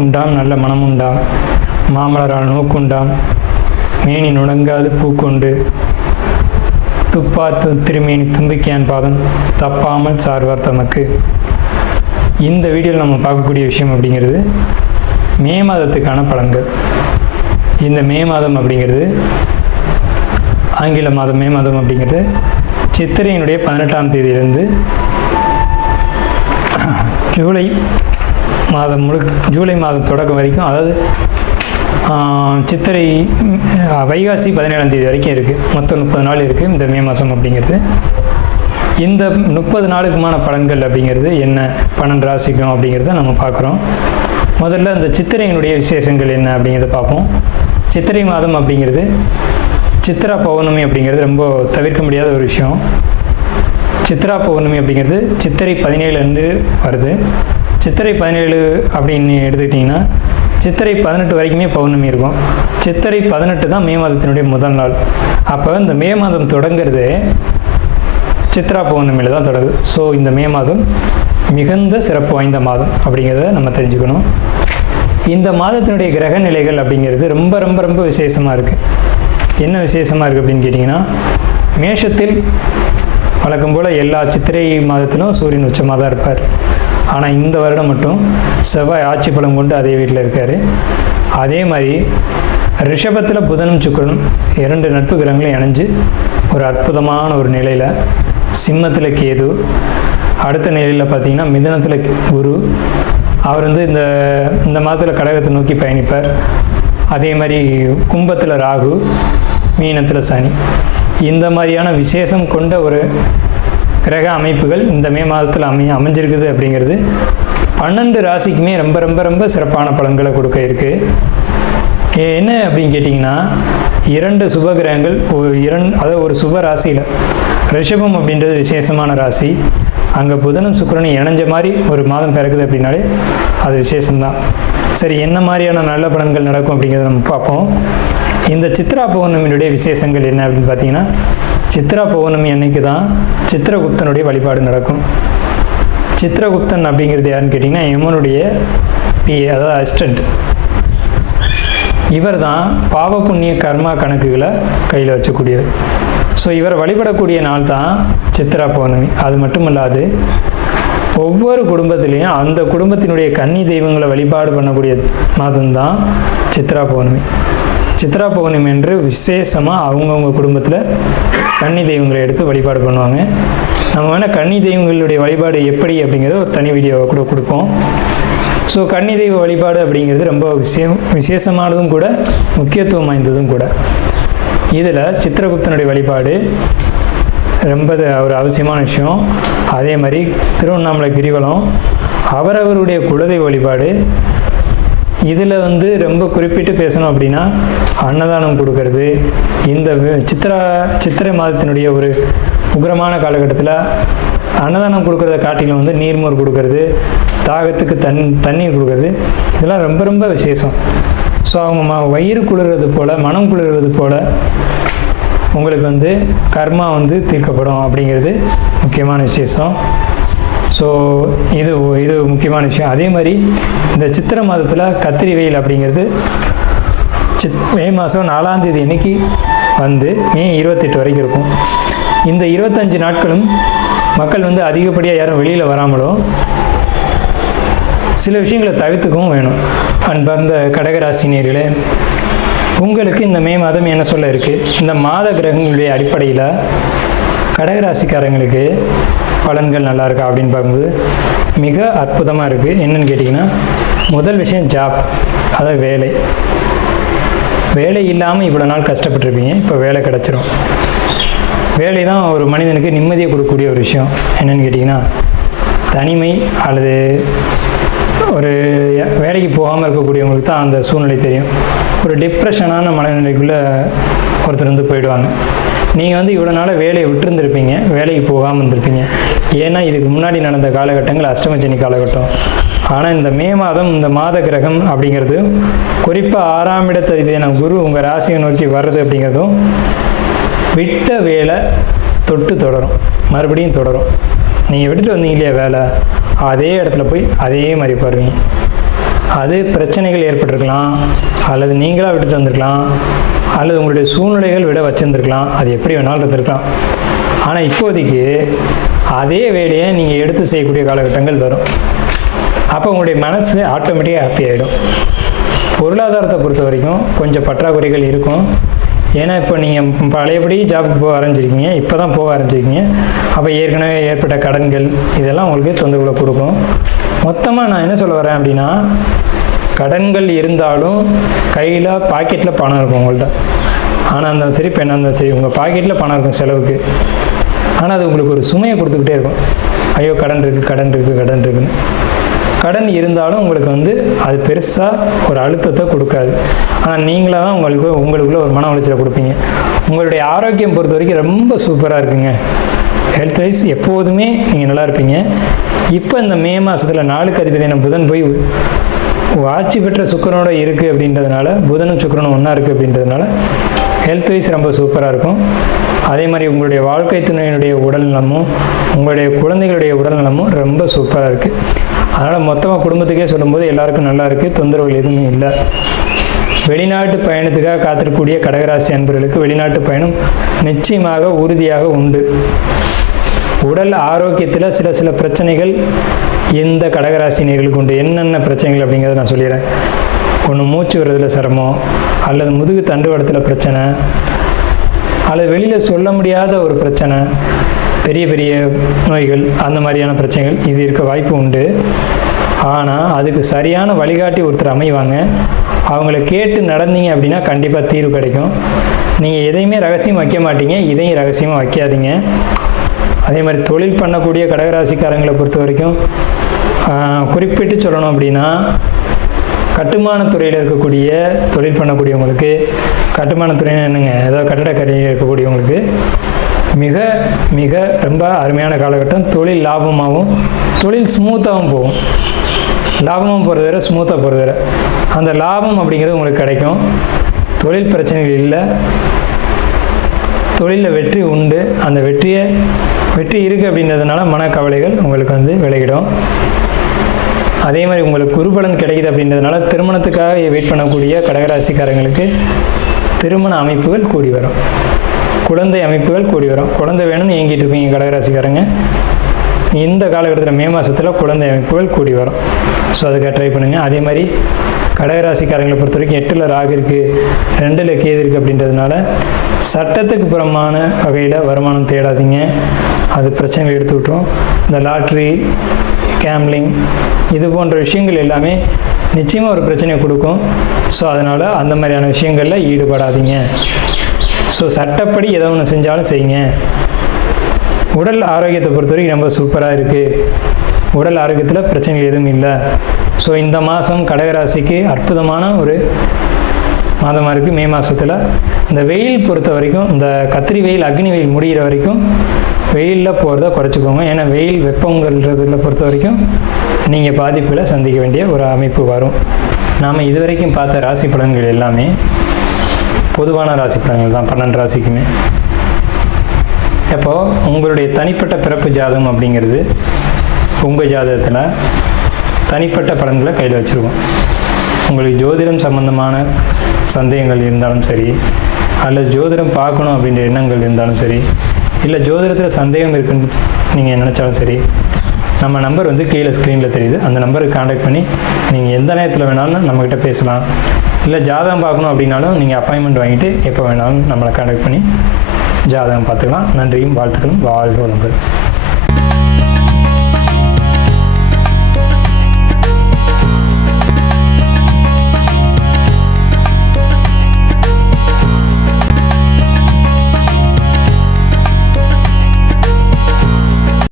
நாக்குண்டாம் நல்ல மனமுண்டாம், மாமலரால் நோக்குண்டாம், மேனி நுணங்காது பூக்கொண்டு, துப்பாத்து திருமேனி தும்பிக்கையான் பாதம் தப்பாமல் சார்வார் தமக்கு. இந்த வீடியோவில் நம்ம பார்க்கக்கூடிய விஷயம் அப்படிங்கிறது மே மாதத்துக்கான பலன்கள். இந்த மே மாதம் அப்படிங்கிறது ஆங்கில மாதம். மே மாதம் அப்படிங்கிறது சித்திரையினுடைய 18ஆம் தேதியிலிருந்து ஜூலை மாதம் தொடக்கம் வரைக்கும், அதாவது சித்திரை வைகாசி 17ஆம் தேதி வரைக்கும் இருக்குது. மொத்தம் 30 நாள் இருக்குது இந்த மே மாதம் அப்படிங்கிறது. இந்த 30 நாளுக்குமான பலன்கள் அப்படிங்கிறது என்ன, 12 ராசிக்கும் அப்படிங்கிறத நம்ம பார்க்குறோம். முதல்ல இந்த சித்திரையினுடைய விசேஷங்கள் என்ன அப்படிங்கிறத பார்ப்போம். சித்திரை மாதம் அப்படிங்கிறது சித்ரா பௌர்ணமி அப்படிங்கிறது ரொம்ப தவிர்க்க முடியாத ஒரு விஷயம். சித்ரா பௌர்ணமி அப்படிங்கிறது சித்திரை 17 வருது. சித்திரை 17 அப்படின்னு எடுத்துக்கிட்டிங்கன்னா சித்திரை 18 வரைக்குமே பௌர்ணமி இருக்கும். சித்திரை 18 தான் மே மாதத்தினுடைய முதல் நாள். அப்போ இந்த மே மாதம் தொடங்கிறது சித்ரா பௌர்ணமியில் தான் தொடங்குது. ஸோ இந்த மே மாதம் மிகுந்த சிறப்பு வாய்ந்த மாதம் அப்படிங்கிறத நம்ம தெரிஞ்சுக்கணும். இந்த மாதத்தினுடைய கிரக நிலைகள் அப்படிங்கிறது ரொம்ப ரொம்ப ரொம்ப விசேஷமாக இருக்குது. என்ன விசேஷமாக இருக்குது அப்படின்னு கேட்டிங்கன்னா, மேஷத்தில் வழக்கம் போல் எல்லா சித்திரை மாதத்திலும் சூரியன் உச்சமாக தான் இருப்பார். ஆனால் இந்த வருடம் மட்டும் செவ்வாய் ஆட்சி பலம் கொண்டு அதே வீட்டில் இருக்கார். அதே மாதிரி ரிஷபத்தில் புதனும் சுக்கிரனும் 2 நட்பு கிரகங்களும் இணைஞ்சு ஒரு அற்புதமான ஒரு நிலையில், சிம்மத்தில் கேது, அடுத்த நிலையில் பார்த்திங்கன்னா மிதுனத்தில் குரு, அவர் இந்த மாதத்தில் கடகத்தை நோக்கி பயணிப்பார். அதே மாதிரி கும்பத்தில் ராகு, மீனத்தில் சனி. இந்த மாதிரியான விசேஷம் கொண்ட ஒரு கிரக அமைப்புகள் இந்த மே மாதத்தில் அமைஞ்சிருக்குது அப்படிங்கிறது 12 ராசிக்குமே ரொம்ப ரொம்ப ரொம்ப சிறப்பான பலன்களை கொடுக்க இருக்குது. என்ன அப்படின்னு கேட்டிங்கன்னா, 2 சுப கிரகங்கள் அதாவது ஒரு சுப ராசியில், ரிஷபம் அப்படின்றது விசேஷமான ராசி, அங்கே புதனும் சுக்கிரனும் இணைஞ்ச மாதிரி ஒரு மாதம் பிறகுது அப்படின்னாலே அது விசேஷம்தான். சரி, என்ன மாதிரியான நல்ல பலன்கள் நடக்கும் அப்படிங்கிறத நம்ம பார்ப்போம். இந்த சித்ரா பௌர்ணமியினுடைய விசேஷங்கள் என்ன அப்படின்னு பார்த்தீங்கன்னா, சித்ரா பௌர்ணமி அன்னைக்கு தான் சித்திரகுப்தனுடைய வழிபாடு நடக்கும். சித்திரகுப்தன் அப்படிங்கிறது யாருன்னு கேட்டிங்கன்னா, யமனுடைய பிஏ, அதாவது அசிஸ்டண்ட். இவர் தான் பாவ புண்ணிய கர்மா கணக்குகளை கையில் வச்சக்கூடியவர். ஸோ இவரை வழிபடக்கூடிய நாள் தான் சித்ரா பௌர்ணமி. அது மட்டும் இல்லாது ஒவ்வொரு குடும்பத்திலையும் அந்த குடும்பத்தினுடைய கன்னி தெய்வங்களை வழிபாடு பண்ணக்கூடிய மாதம்தான் சித்ரா பௌர்ணமி. சித்ரா பௌர்ணமி என்று விசேஷமாக அவங்கவுங்க குடும்பத்தில் கன்னி தெய்வங்களை எடுத்து வழிபாடு பண்ணுவாங்க. நம்ம வேணால் கன்னி தெய்வங்களுடைய வழிபாடு எப்படி அப்படிங்கிறத ஒரு தனி வீடியோவை கூட கொடுப்போம். ஸோ கன்னி தெய்வ வழிபாடு அப்படிங்கிறது ரொம்ப விசேஷமானதும் கூட, முக்கியத்துவம் வாய்ந்ததும் கூட. இதில் சித்திரகுப்தனுடைய வழிபாடு ரொம்ப ஒரு அவசியமான விஷயம். அதே மாதிரி திருவண்ணாமலை கிரிவலம், அவரவருடைய குலதெய்வ வழிபாடு. இதில் ரொம்ப குறிப்பிட்டு பேசணும் அப்படின்னா, அன்னதானம் கொடுக்கறது. இந்த சித்திரை மாதத்தினுடைய ஒரு உக்கிரமான காலகட்டத்தில் அன்னதானம் கொடுக்குறத காட்டிலும் நீர்மோர் கொடுக்கறது, தாகத்துக்கு தண்ணீர் கொடுக்கறது, இதெல்லாம் ரொம்ப ரொம்ப விசேஷம். ஸோ அவங்க வயிறு குளிர்றது போல், மனம் குளிர்றது போல் உங்களுக்கு கர்மா தீர்க்கப்படும் அப்படிங்கிறது முக்கியமான விசேஷம். ஸோ இது முக்கியமான விஷயம். அதே மாதிரி இந்த சித்திரை மாதத்தில் கத்திரி வெயில் அப்படிங்கிறது மே மாதம் 4ஆம் தேதி அன்னைக்கு மே 28 வரைக்கும் இருக்கும். இந்த 25 நாட்களும் மக்கள் அதிகப்படியாக யாரும் வெளியில் வராமலும் சில விஷயங்களை தவிர்த்துக்கவும் வேணும். அன்பார்ந்த கடகராசினியர்களே, உங்களுக்கு இந்த மே மாதம் என்ன சொல்ல இருக்குது? இந்த மாத கிரகங்களுடைய அடிப்படையில் கடகராசிக்காரங்களுக்கு பலன்கள் நல்லா இருக்கா அப்படின்னு பார்க்கும்போது மிக அற்புதமாக இருக்குது. என்னன்னு கேட்டிங்கன்னா, முதல் விஷயம் ஜாப், அதாவது வேலை. வேலை இல்லாமல் இவ்வளோ நாள் கஷ்டப்பட்டுருப்பீங்க, இப்போ வேலை கிடச்சிரும். வேலை தான் ஒரு மனிதனுக்கு நிம்மதியை கொடுக்கக்கூடிய ஒரு விஷயம். என்னென்னு கேட்டிங்கன்னா, தனிமை அல்லது ஒரு வேலைக்கு போகாமல் இருக்கக்கூடியவங்களுக்கு தான் அந்த சூழ்நிலை தெரியும். ஒரு டிப்ரெஷனான மனநிலைக்குள்ளே ஒருத்தர் போயிடுவாங்க. நீங்கள் இவ்வளோ நாள் வேலையை விட்டுருந்துருப்பீங்க, வேலைக்கு போகாமல் இருந்திருப்பீங்க. ஏன்னா இதுக்கு முன்னாடி நடந்த காலகட்டங்கள் அஷ்டமச்சனி காலகட்டம். ஆனால் இந்த மே மாதம், இந்த மாத கிரகம் அப்படிங்கிறது, குறிப்பாக 6ஆம் இடத்தை குரு உங்கள் ராசியை நோக்கி வர்றது அப்படிங்கிறதும் விட்ட வேலை தொடரும், மறுபடியும் தொடரும். நீங்கள் விட்டுட்டு வந்தீங்க இல்லையா வேலை, அதே இடத்துல போய் அதே மாதிரி பாருவீங்க. அது பிரச்சனைகள் ஏற்பட்டிருக்கலாம், அல்லது நீங்களாக விட்டுட்டு வந்திருக்கலாம், அல்லது உங்களுடைய சூழ்நிலைகள் விட வச்சுருந்துருக்கலாம். அது எப்படி வேணாலும் இருந்திருக்கலாம். ஆனால் இப்போதைக்கு அதே வேலையை நீங்கள் எடுத்து செய்யக்கூடிய காலகட்டங்கள் வரும். அப்போ உங்களுடைய மனசு ஆட்டோமேட்டிக்காக ஹாப்பி ஆகிடும். பொருளாதாரத்தை பொறுத்த வரைக்கும் கொஞ்சம் பற்றாக்குறைகள் இருக்கும். ஏன்னா இப்போ நீங்கள் பழையபடி ஜாபுக்கு போக ஆரம்பிச்சிருக்கீங்க, இப்போ தான் போக ஆரம்பிச்சிருக்கீங்க. அப்போ ஏற்கனவே ஏற்பட்ட கடன்கள் இதெல்லாம் உங்களுக்கு தொந்தரவுகளை கொடுக்கும். மொத்தமாக நான் என்ன சொல்ல வரேன் அப்படின்னா, கடன்கள் இருந்தாலும் கையில் பாக்கெட்டில் பணம் இருக்கும் உங்கள்கிட்ட. ஆனால் இருந்தாலும் சரி, பெண்ணாக இருந்தாலும் சரி, உங்கள் பாக்கெட்டில் பணம் இருக்கும் செலவுக்கு. ஆனால் அது உங்களுக்கு ஒரு சுமையை கொடுத்துக்கிட்டே இருக்கும். ஐயோ கடன் இருக்குது, கடன் இருக்குது, கடன் இருக்குன்னு. கடன் இருந்தாலும் உங்களுக்கு அது பெருசாக ஒரு அழுத்தத்தை கொடுக்காது. ஆனால் நீங்களாக தான் உங்களுக்குள்ள ஒரு மன உளைச்சலை கொடுப்பீங்க. உங்களுடைய ஆரோக்கியம் பொறுத்த வரைக்கும் ரொம்ப சூப்பராக இருக்குங்க. ஹெல்த் வைஸ் எப்போதுமே நீங்கள் நல்லா இருப்பீங்க. இப்போ இந்த மே மாதத்தில் 4க்கு அதிபதியான புதன் போய் ஆட்சி பெற்ற சுக்கிரனோட இருக்குது அப்படின்றதுனால, புதனும் சுக்கிரனும் ஒன்றா இருக்குது அப்படின்றதுனால ஹெல்த் வைஸ் ரொம்ப சூப்பராக இருக்கும். அதே மாதிரி உங்களுடைய வாழ்க்கை துணையினுடைய உடல்நலமும் உங்களுடைய குழந்தைகளுடைய உடல்நலமும் ரொம்ப சூப்பராக இருக்குது. அதனால் மொத்தமாக குடும்பத்துக்கே சொல்லும்போது எல்லாருக்கும் நல்லா இருக்குது, தொந்தரவுகள் எதுவுமே இல்லை. வெளிநாட்டு பயணத்துக்காக காத்திருக்கக்கூடிய கடகராசி அன்பர்களுக்கு வெளிநாட்டு பயணம் நிச்சயமாக உறுதியாக உண்டு. உடல் ஆரோக்கியத்தில் சில பிரச்சனைகள் எந்த கடகராசினியர்களுக்கு உண்டு. என்னென்ன பிரச்சனைகள் அப்படிங்கிறத நான் சொல்லிடுறேன். ஒன்று மூச்சு விடுறதுல சிரமம், அல்லது முதுகு தண்டுவடத்தில் பிரச்சனை, அல்லது வெளியில் சொல்ல முடியாத ஒரு பிரச்சனை, பெரிய பெரிய நோய்கள், அந்த மாதிரியான பிரச்சனைகள் இது இருக்க வாய்ப்பு உண்டு. ஆனால் அதுக்கு சரியான வழிகாட்டி ஒருத்தர் அமைவாங்க. அவங்கள கேட்டு நடந்தீங்க அப்படின்னா கண்டிப்பாக தீர்வு கிடைக்கும். நீங்கள் எதையுமே ரகசியம் வைக்க மாட்டீங்க, இதையும் ரகசியமாக வைக்காதீங்க. அதே மாதிரி தொழில் பண்ணக்கூடிய கடகராசிக்காரங்களை பொறுத்த வரைக்கும் குறிப்பிட்டு சொல்லணும் அப்படின்னா, கட்டுமானத்துறையில் இருக்கக்கூடிய தொழில் பண்ணக்கூடியவங்களுக்கு, கட்டுமானத்துறையில் என்னங்க ஏதாவது கட்டடக்கரையில் இருக்கக்கூடியவங்களுக்கு மிக மிக ரொம்ப அருமையான காலகட்டம். தொழில் லாபமாகவும் தொழில் ஸ்மூத்தாகவும் போகும். லாபமும் போகிறது வேறு, ஸ்மூத்தாக போகிறது வேறு. அந்த லாபம் அப்படிங்கிறது உங்களுக்கு கிடைக்கும். தொழில் பிரச்சனைகள் இல்லை, தொழிலில் வெற்றி உண்டு. அந்த வெற்றி இருக்குது அப்படின்றதுனால மனக்கவலைகள் உங்களுக்கு விலகிடும். அதே மாதிரி உங்களுக்கு குருபலன் கிடைக்குது அப்படின்றதுனால திருமணத்துக்காக வெயிட் பண்ணக்கூடிய கடகராசிக்காரங்களுக்கு திருமண அமைப்புகள் கூடி வரும், குழந்தை அமைப்புகள் கூடி வரும். குழந்தை வேணும்னு ஏங்கிட்டு இருப்பீங்க கடகராசிக்காரங்க, இந்த காலகட்டத்தில் மே மாதத்தில் குழந்தை அமைப்புகள் கூடி வரும். ஸோ அதுக்காக ட்ரை பண்ணுங்கள். அதே மாதிரி கடகராசிக்காரங்களை பொறுத்த வரைக்கும் 8ல் ராகு இருக்குது, 2ல் கேது இருக்குது அப்படின்றதுனால சட்டத்துக்கு புறமான வகையில் வருமானம் தேடாதீங்க. அது பிரச்சனைகள் எடுத்து விட்டுரும். இந்த லாட்ரி, கேம்லிங் இது போன்ற விஷயங்கள் எல்லாமே நிச்சயமாக ஒரு பிரச்சனையை கொடுக்கும். ஸோ அதனால் அந்த மாதிரியான விஷயங்களில் ஈடுபடாதீங்க. ஸோ சட்டப்படி எதை ஒன்று செஞ்சாலும் செய்யுங்க. உடல் ஆரோக்கியத்தை பொறுத்த வரைக்கும் ரொம்ப சூப்பராக இருக்குது. உடல் ஆரோக்கியத்தில் பிரச்சனைகள் எதுவும் இல்லை. ஸோ இந்த மாதம் கடகராசிக்கு அற்புதமான ஒரு மாதமாக இருக்குது. மே மாதத்தில் இந்த வெயில் பொறுத்த வரைக்கும், இந்த கத்திரி வெயில், அக்னி வெயில் முடிகிற வரைக்கும் வெயிலில் போகிறத குறைச்சிக்கோங்க. ஏன்னா வெயில் வெப்பங்கிறதுல பொறுத்த வரைக்கும் நீங்கள் பாதிப்புகளை சந்திக்க வேண்டிய ஒரு அமைப்பு வரும். நாம் இதுவரைக்கும் பார்த்த ராசி பலன்கள் எல்லாமே பொதுவான ராசி பலன்கள் தான், 12 ராசிக்குமே. இப்போது உங்களுடைய தனிப்பட்ட பிறப்பு ஜாதகம் அப்படிங்கிறது உங்கள் ஜாதகத்தில் தனிப்பட்ட பலன்களை கையில் வச்சுருவோம். உங்களுக்கு ஜோதிடம் சம்பந்தமான சந்தேகங்கள் இருந்தாலும் சரி, அல்லது ஜோதிடம் பார்க்கணும் அப்படின்ற எண்ணங்கள் இருந்தாலும் சரி, இல்லை ஜோதிடத்தில் சந்தேகம் இருக்குன்னு நீங்கள் நினச்சாலும் சரி, நம்ம நம்பர் கீழே ஸ்க்ரீனில் தெரியுது. அந்த நம்பருக்கு காண்டாக்ட் பண்ணி நீங்கள் எந்த நேரத்தில் வேணாலும் நம்மக்கிட்ட பேசலாம். இல்லை ஜாதகம் பார்க்கணும் அப்படின்னாலும் நீங்கள் அப்பாயின்மெண்ட் வாங்கிட்டு எப்போ வேணாலும் நம்மளை காண்டாக்ட் பண்ணி ஜாதகம் பார்த்துக்கலாம். நன்றியும் வாழ்த்துக்களும். வாழ்க வளமுடன்.